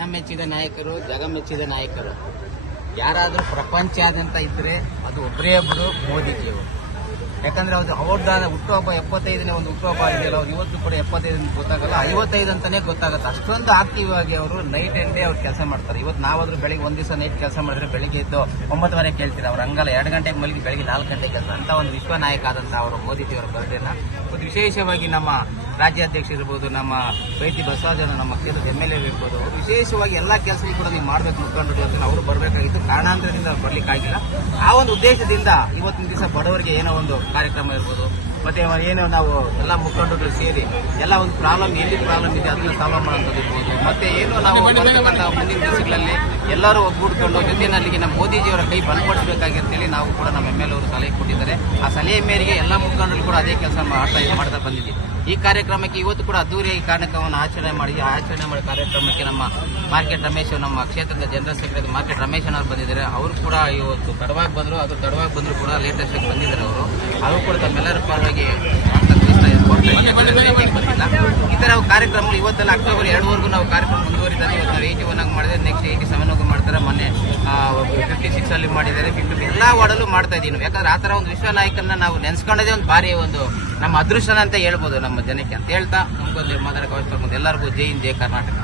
ಜನಮೆಚ್ಚಿದ ನಾಯಕರು ಜಗ ಮೆಚ್ಚಿದ ನಾಯಕರು. ಯಾರಾದರೂ ಪ್ರಪಂಚಾದ್ಯಂತ ಇದ್ರೆ ಅದು ಒಬ್ಬರೇ ಒಬ್ಬರು ಮೋದಿಜಿಯವರು. ಯಾಕಂದ್ರೆ ಅವ್ರು ಅವ್ರದ್ದಾದ ಹುಟ್ಟುಹಬ್ಬ ಎಪ್ಪತ್ತೈದನೇ ಒಂದು ಹುಟ್ಟುಹಬ್ಬ ಇದೆಯಲ್ಲ ಅವ್ರು ಇವತ್ತು ಕೂಡ ಎಪ್ಪತ್ತೈದು ಗೊತ್ತಾಗಲ್ಲ. ಐವತ್ತೈದು ಅಂತಾನೆ ಗೊತ್ತಾಗುತ್ತೆ. ಅಷ್ಟೊಂದು ಆಕ್ಟಿವ್ ಆಗಿ ಅವರು ನೈಟ್ ಅಂಡ್ ಡೇ ಅವ್ರು ಕೆಲಸ ಮಾಡ್ತಾರೆ. ಇವತ್ತು ನಾವಾದರೂ ಬೆಳಿಗ್ಗೆ ಒಂದು ದಿವಸ ನೈಟ್ ಕೆಲಸ ಮಾಡಿದ್ರೆ ಬೆಳಿಗ್ಗೆ ಎದ್ದು ಒಂಬತ್ತುವರೆ ಕೇಳ್ತೀರ? ಅವ್ರು ಹಂಗಲ್ಲ. ಎರಡು ಗಂಟೆಗೆ ಮಲಗಿ ಬೆಳಿಗ್ಗೆ ನಾಲ್ಕು ಗಂಟೆ ಕೆಲಸ ಅಂತ ಒಂದು ವಿಶ್ವ ನಾಯಕ ಆದಂತ ಅವರು ಮೋದಿಜಿಯವರ ಬರ್ಡೇನ ಒಂದು ವಿಶೇಷವಾಗಿ ನಮ್ಮ ರಾಜ್ಯಾಧ್ಯಕ್ಷ ಇರ್ಬೋದು, ನಮ್ಮ ವೈದ್ಯ ಬಸವರಾಜನ ನಮ್ಮ ಕ್ಷೇತ್ರದ ಎಂ ಎಲ್ ಎ ಇರ್ಬೋದು ಅವರು ವಿಶೇಷವಾಗಿ ಎಲ್ಲ ಕೆಲಸಗಳು ಕೂಡ ನೀವು ಮಾಡಬೇಕು ಮುಖಂಡರು ಅಂತ ಅವರು ಬರಬೇಕಾಗಿತ್ತು. ಕಾರಣಾಂತರದಿಂದ ಅವ್ರು ಬರಲಿಕ್ಕಾಗಿಲ್ಲ. ಆ ಒಂದು ಉದ್ದೇಶದಿಂದ ಇವತ್ತಿನ ದಿವಸ ಬಡವರಿಗೆ ಏನೋ ಒಂದು ಕಾರ್ಯಕ್ರಮ ಇರ್ಬೋದು, ಮತ್ತೆ ಏನೋ ನಾವು ಎಲ್ಲ ಮುಖಂಡರು ಸೇರಿ ಎಲ್ಲ ಒಂದು ಪ್ರಾಬ್ಲಮ್, ಎಲ್ಲಿ ಪ್ರಾಬ್ಲಮ್ ಇದೆ ಅದನ್ನ ಸಾಲ್ವ್ ಮಾಡೋಂಥದ್ದು ಇರ್ಬೋದು, ಮತ್ತೆ ಏನು ನಾವು ಮುಂದಿನ ದಿವಸಗಳಲ್ಲಿ ಎಲ್ಲರೂ ಒಗ್ಗೂಡ್ಕೊಂಡು ಜೊತೆಯಲ್ಲಿ ನಮ್ಮ ಮೋದಿಜಿಯವರ ಕೈ ಬಲಪಡಿಸಬೇಕಾಗಿರ್ತೇಳಿ ನಾವು ಕೂಡ ನಮ್ಮ ಎಂ ಎಲ್ ಅವರು ಸಲಹೆ ಕೊಟ್ಟಿದ್ದಾರೆ. ಆ ಸಲಹೆ ಮೇರೆಗೆ ಎಲ್ಲ ಮುಖಂಡರು ಕೂಡ ಅದೇ ಕೆಲಸ ಮಾಡ್ತಾ ಮಾಡ್ತಾ ಬಂದಿದ್ದೀವಿ. ಈ ಕಾರ್ಯಕ್ರಮಕ್ಕೆ ಇವತ್ತು ಕೂಡ ಅದ್ದೂರಿಯಾಗಿ ಕಾರ್ಯಕ್ರಮವನ್ನು ಆಚರಣೆ ಮಾಡಿ ಆಚರಣೆ ಮಾಡಿ ಕಾರ್ಯಕ್ರಮಕ್ಕೆ ನಮ್ಮ ಮಾರ್ಕೆಟ್ ರಮೇಶ್ ನಮ್ಮ ಕ್ಷೇತ್ರದ ಜನರಲ್ ಸೆಕ್ರೆಟರಿ ಮಾರ್ಕೆಟ್ ರಮೇಶ್ ಅವರು ಬಂದಿದ್ದಾರೆ. ಅವರು ಕೂಡ ಇವತ್ತು ತಡವಾಗಿ ಬಂದರು, ಅದು ತಡವಾಗಿ ಬಂದರೂ ಕೂಡ ಲೇಟೆಸ್ಟ್ ಆಗಿ ಬಂದಿದ್ದಾರೆ ಅವರು. ಅವರು ಕೂಡ ತಮ್ಮೆಲ್ಲರ ಪರವಾಗಿ ಈ ಥರ ಕಾರ್ಯಕ್ರಮಗಳು ಇವತ್ತೆಲ್ಲ ಅಕ್ಟೋಬರ್ ಎರಡುವರೆಗೂ ನಾವು ಕಾರ್ಯಕ್ರಮ ಮುಂದುವರಿದ್ದಾರೆ ಇವತ್ತು ನಾವು ಏಯ್ಟಿ ಒನ್ ಆಗಿ ಮಾಡಿದ್ರೆ ನೆಕ್ಸ್ಟ್ ಏಯ್ಟಿ ಸೆವೆನ್ ಮಾಡ್ತಾರೆ. ಅಲ್ಲಿ ಮಾಡಿದ್ದಾರೆ. ಫಿಫ್ಟಿ ಎಲ್ಲಾ ವಾರ್ಡಲ್ಲೂ ಮಾಡ್ತಾ ಇದೀವಿ ಯಾಕಂದ್ರೆ ಆ ತರ ಒಂದು ವಿಶ್ವ ನಾಯಕನ ನಾವು ನೆನ್ಸ್ಕೊಂಡದೇ ಒಂದು ಭಾರಿ ಒಂದು ನಮ್ಮ ಅದೃಷ್ಟನ ಅಂತ ಹೇಳ್ಬೋದು ನಮ್ಮ ಜನಕ್ಕೆ ಅಂತ ಹೇಳ್ತಾ ನಮ್ಗೊಂದು ಮಾತಾಡಕ್ಕೆ ಅವಶ್ಯಕ ಎಲ್ಲರಿಗೂ ಜೈ ಹಿಂದ್, ಜೈ ಕರ್ನಾಟಕ.